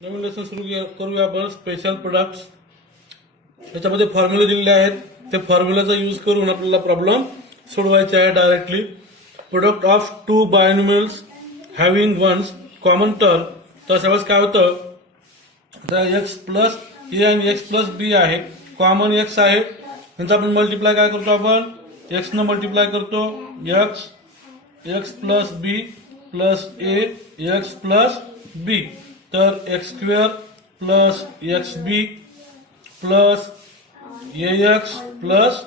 नवीन lesson सुरू करूया आपण स्पेशल प्रोडक्ट्स. त्याच्यामध्ये फॉर्म्युले दिलेले आहेत. ते फॉर्म्युलाचा यूज करून आपल्याला प्रॉब्लेम सोडवायचा आहे directly. Product of two binomials having ones common term. तर अशा वेळेस काय होतं, तर एक्स प्लस ए आणि एक्स प्लस बी आहे, कॉमन एक्स आहे, यांचा आपण मल्टिप्लाय काय करतो, आपण एक्स न मल्टिप्लाय करतो. X plus B plus A X plus B. तर X square plus X B plus A X plus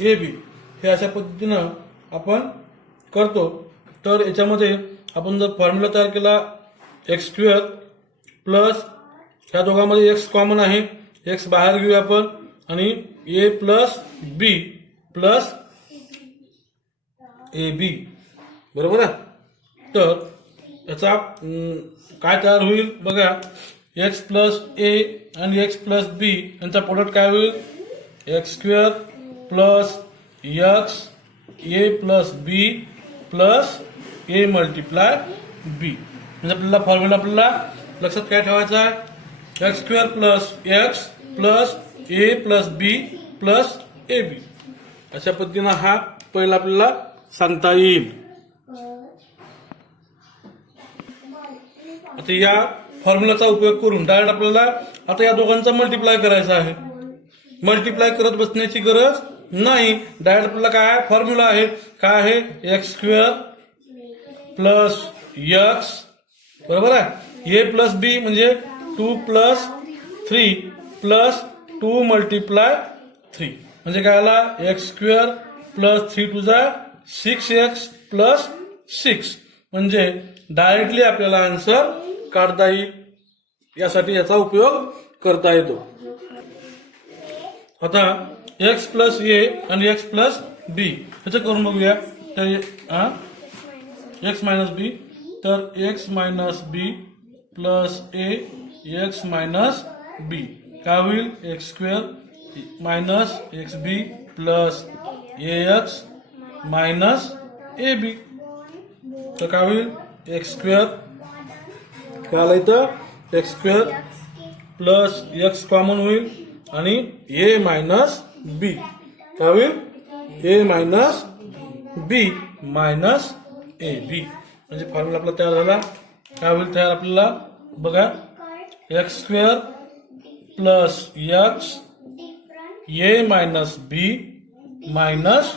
A B हे अशा पद्धतीनं आपण करतो. तर याच्यामध्ये आपण जर फॉर्म्युला तयार केला, एक्स स्क्वेअर प्लस ह्या दोघांमध्ये एक्स कॉमन आहे, एक्स बाहेर घेऊया आपण, आणि ए प्लस बी प्लस ए बी, बरोबर आहे. तर याचा काय तयार होईल बघा, एक्स प्लस ए आणि एक्स प्लस बी यांचा प्रोडक्ट काय होईल, X square plus X A plus B plus A multiply B. म्हणजे आपल्याला फॉर्म्युला आपल्याला लक्षात काय ठेवायचा आहे, X square plus X plus A plus B plus A B. अशा पद्धतीनं हा पहिला आपल्याला सांगता येईल. आता या फॉर्म्युलाचा उपयोग करून डायरेक्ट आपल्याला आता या दोघांचा मल्टिप्लाय करायचा आहे. मल्टिप्लाय करत बसण्याची गरज नाही, डायरेक्ट आपल्याला काय फॉर्म्युला आहे, काय आहे, एक्स स्क्वेअर प्लस एक्स, बरोबर आहे, ए प्लस बी म्हणजे 2 प्लस 3 प्लस 2 मल्टिप्लाय 3. म्हणजे काय आला, X square plus 3 two 6x plus 6. म्हणजे डायरेक्टली आपल्याला आन्सर काढता येईल. यासाठी याचा उपयोग करता येतो. आता एक्स प्लस ए आणि एक्स प्लस बी ह्याचं करून बघूया. तर एक्स मायनस बी, तर X minus B plus A X minus B काय होईल, X square minus X B plus A X minus A B. तर काय होईल, एक्स स्क्वेअर काय आला इथं, X square plus X common होईल आणि ए मायनस बी काय होईल, ए minus B minus A B. म्हणजे फॉर्म्युला आपला तयार झाला. काय होईल तयार आपल्याला बघा, X square plus X A minus B minus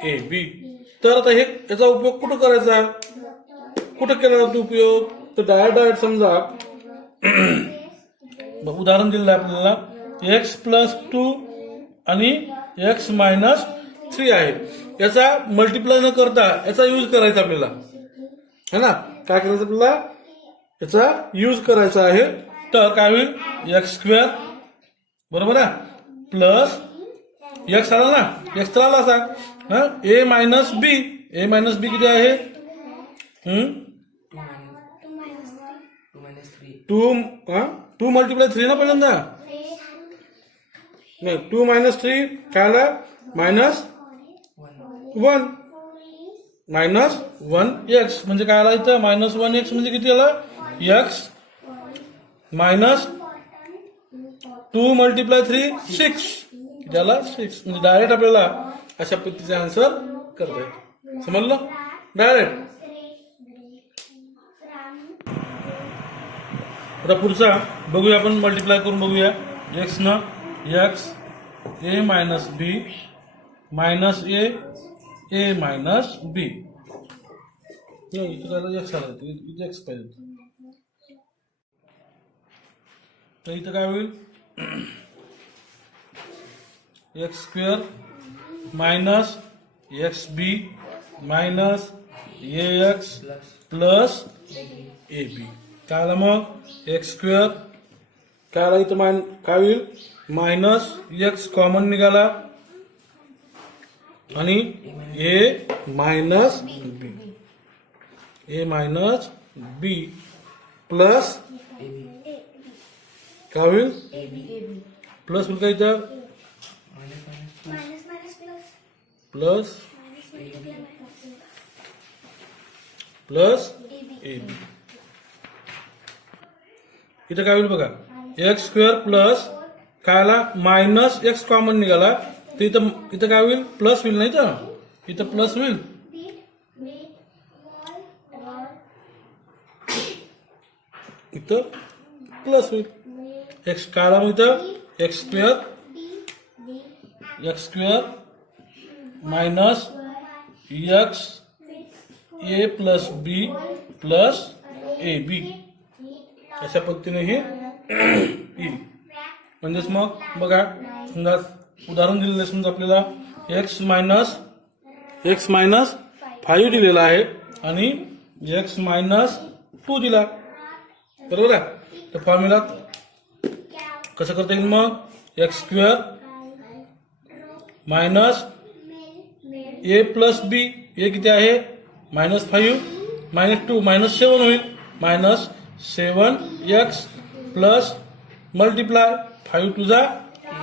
A B. तर आता हे याचा उपयोग कुठं करायचा, कुठं केला जातो उपयोग, तर डायरेक्ट समजा उदाहरण दिलं आहे आपल्याला, एक्स प्लस 2 आणि एक्स मायनस 3 आहे, याचा मल्टिप्लाय न करता याचा यूज करायचा आपल्याला, है ना. काय करायचं आपल्याला, याचा यूज करायचा आहे. तर काय होईल, एक्स स्क्वेअर बरोबर आहे प्लस एक्स आला ना, एक्स तर आला असा, ए मायनस बी, ए मायनस बी किती आहे, 2 मल्टिप्लाय 3 ना पहिल्यांदा, नाही 2 मायनस 3 काय आला, मायनस 1 मायनस 1 एक्स. म्हणजे काय आला इथं, मायनस 1 एक्स म्हणजे किती आला, एक्स मायनस 2 मल्टिप्लाय 3 6 त्याला 6. म्हणजे डायरेक्ट आपल्याला अशा पद्धतीचे आन्सर करता येईल. समजलं, डायरेक्ट. आता पुढचा बघूया आपण, मल्टिप्लाय करून बघूया. एक्स न x A minus B minus A minus बी. इथं एक्स आला, इथे एक्स पाहिजे, तर इथं काय होईल, X square minus X B minus A X plus A B. काय आला मग, एक्स स्क्वेअर काय आला इथं, काय होईल, मायनस एक्स कॉमन निघाला आणि ए मायनस बी प्लस काय होईल, प्लस होईल का इथं, प्लस प्लस ए बी. इथं काय होईल बघा, एक्स स्क्वेअर प्लस काय आला मायनस एक्स कॉमन निघाला तर इथं काय होईल प्लस होईल नाही तर इथं प्लस होईल. इथं प्लस होईल. एक्स काय आला मग इथं X square minus X A plus B plus A B अशा पद्धतीने हे येईल. म्हणजेच मग बघा समजा उदाहरण दिलेलं आहे, समजा आपल्याला एक्स मायनस 5 दिलेला आहे आणि एक्स मायनस 2 दिला, बरोबर आहे. तर फॉर्म्युला कसं करता येईल मग एक्स स्क्वेअर मायनस ए प्लस बी, ए किती आहे -5 -2 -7 होईल, -7x प्लस मल्टिप्लाय 5 टू जा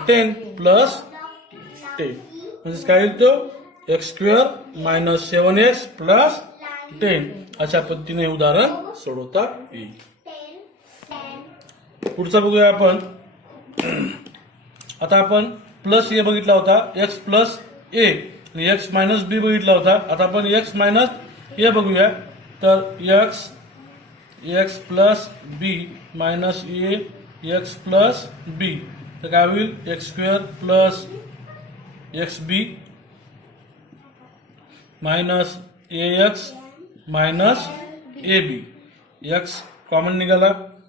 10 प्लस 10 म्हणजे काय होईल तो x square minus 7x plus 10 अशा पद्धतीने उदाहरण सोडवता येईल. पुढचा बघूया आपण. आता आपण प्लस ए बघितला होता, एक्स प्लस ए आणि एक्स मायनस बी बघितला होता. आता आपण एक्स मायनस ए बघूया. तर X plus B minus A X plus B तर काय होईल X square plus X B minus A X minus A B. X common निघाला,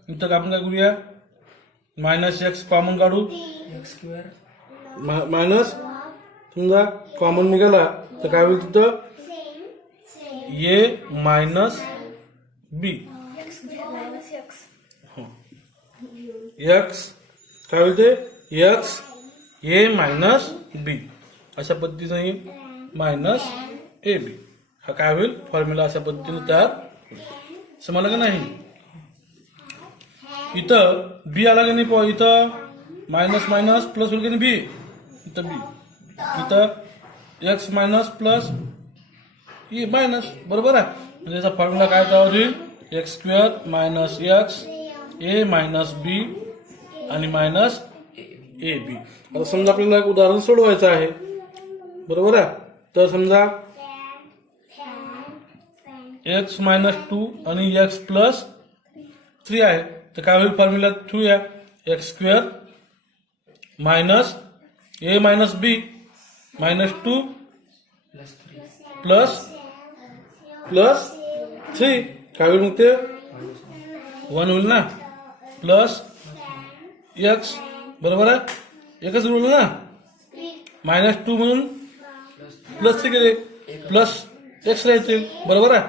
इथं आपण काय करूया मायनस एक्स कॉमन काढू, मायनस समजा कॉमन निघाला तर काय होईल तिथं ए मायनस बी एक्स काय होईल ते एक्स ए मायनस बी अशा पद्धतीने मायनस ए बी हा काय होईल फॉर्म्युला अशा पद्धतीने तयार होईल. समजलं का नाही. इथं बी आला की नाही, इथं मायनस मायनस प्लस होईल की नाही बी, इथं बी, इथं x minus plus e minus, बरोबर आहे. म्हणजे याचा फॉर्म्युला काय तयार होईल X square minus X A minus बी आणि मायनस ए बी. आता समजा आपल्याला एक उदाहरण सोडवायचं आहे, बरोबर आहे. तर समजा एक्स मायनस 2 आणि एक्स प्लस 3 आहे तर काय होईल फॉर्म्युला ठेवूया एक्स स्क्वेअर मायनस ए मायनस बी मायनस 2 प्लस 3 काय होईल मग ते 1 होईल ना, प्लस एक्स, बरोबर आहे. एकच रूल ना, -2 म्हणून प्लस 3 केले प्लस एक्स राहतील, बरोबर आहे.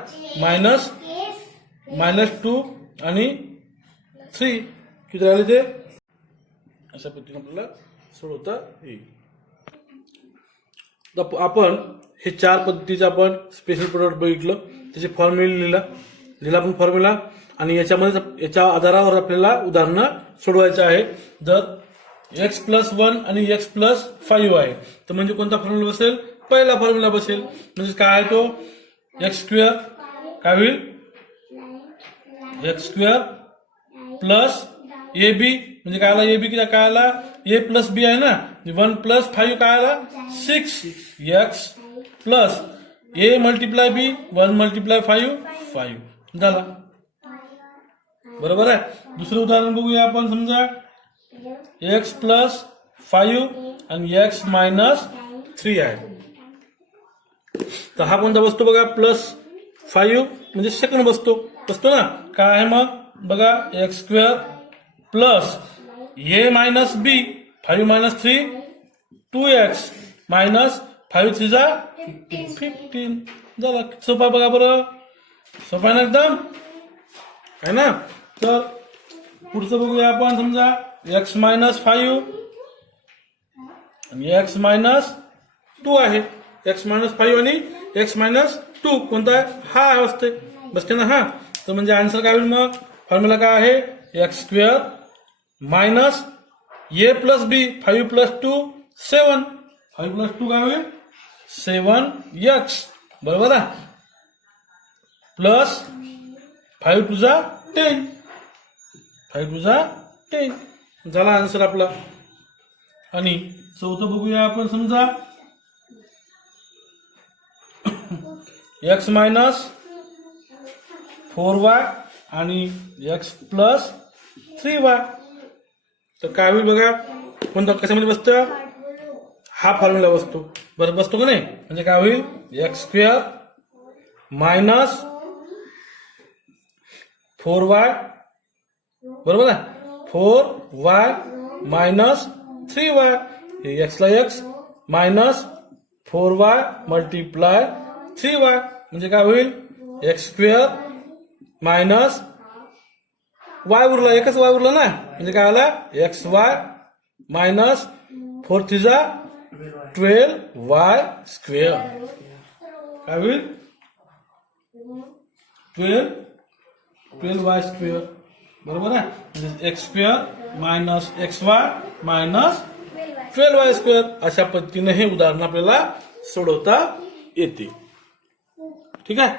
-2 आणि 3 किती राहिले ते अशा पद्धतीने आपल्याला सोडवता येईल. तर आपण हे 4 पद्धतीचे आपण स्पेशल प्रोडक्ट बघितलं, त्याचे फॉर्म्युला लिहिला आपण फॉर्म्युला आणि याच्या आधारावर आपल्याला उदाहरणं सोडवायचं आहे. जर एक्स प्लस 1 आणि एक्स प्लस 5 आहे तर म्हणजे कोणता फॉर्म्युला बसेल पहिला फॉर्म्युला बसेल. म्हणजे काय आहे तो एक्स स्क्वेअर काय होईल X square plus A B म्हणजे काय आला ए बी काय आला ए प्लस बी आहे ना, 1 प्लस 5 काय आला 6 x plus A multiply B 1 multiply 5 झाला, बरोबर आहे. दुसरं उदाहरण बघूया आपण. समजा एक्स प्लस 5 आणि एक्स मायनस 3 आहे तर हा कोणता बसतो बघा प्लस 5 म्हणजे सेकंड बसतो ना. काय आहे मग बघा एक्स स्क्वेअर प्लस ए मायनस बी 5 मायनस 3 2x मायनस 5 3 जा 15 झाला. सोपा बघा बरं, सोपा ना एकदम आहे ना. तर पुढचं बघूया आपण. समजा एक्स मायनस 5 आणि एक्स मायनस 2 आहे. एक्स मायनस 5 आणि एक्स मायनस 2 कोणता आहे हा बसते ना हा. तर म्हणजे आन्सर काय होईल मग फॉर्म्युला काय आहे एक्स स्क्वेअर मायनस ए प्लस बी 5 प्लस 2 7 5 प्लस 2 काय होईल 7x, बरोबर आहे. प्लस 5 टू जा 10, 5 टू जा 10 झाला आन्सर आपला. आणि चौथं बघूया आपण. समजा x मायनस 4y आणि x प्लस 3y. तर काय होईल बघा. कोणता कशामध्ये बसतं. हा फॉर्म्युला बसतो. बरं बसतो का नाही. म्हणजे काय होईल. एक्स स्क्वेअर मायनस 4y बरोबर ना. 4y minus 3y. हे x ला x minus 4y multiply 3y म्हणजे काय होईल. एक्स स्क्वेअर मायनस y उरला. एकच y उरला ना. म्हणजे काय आला. एक्स वाय मायनस 4 3 जा 12y स्क्वेअर. काय होईल. 12y स्क्वेअर बरोबर आहे. म्हणजे x square minus x y minus 12y square. अशा पद्धतीने हे उदाहरण आपल्याला सोडवता येते. ठीक आहे.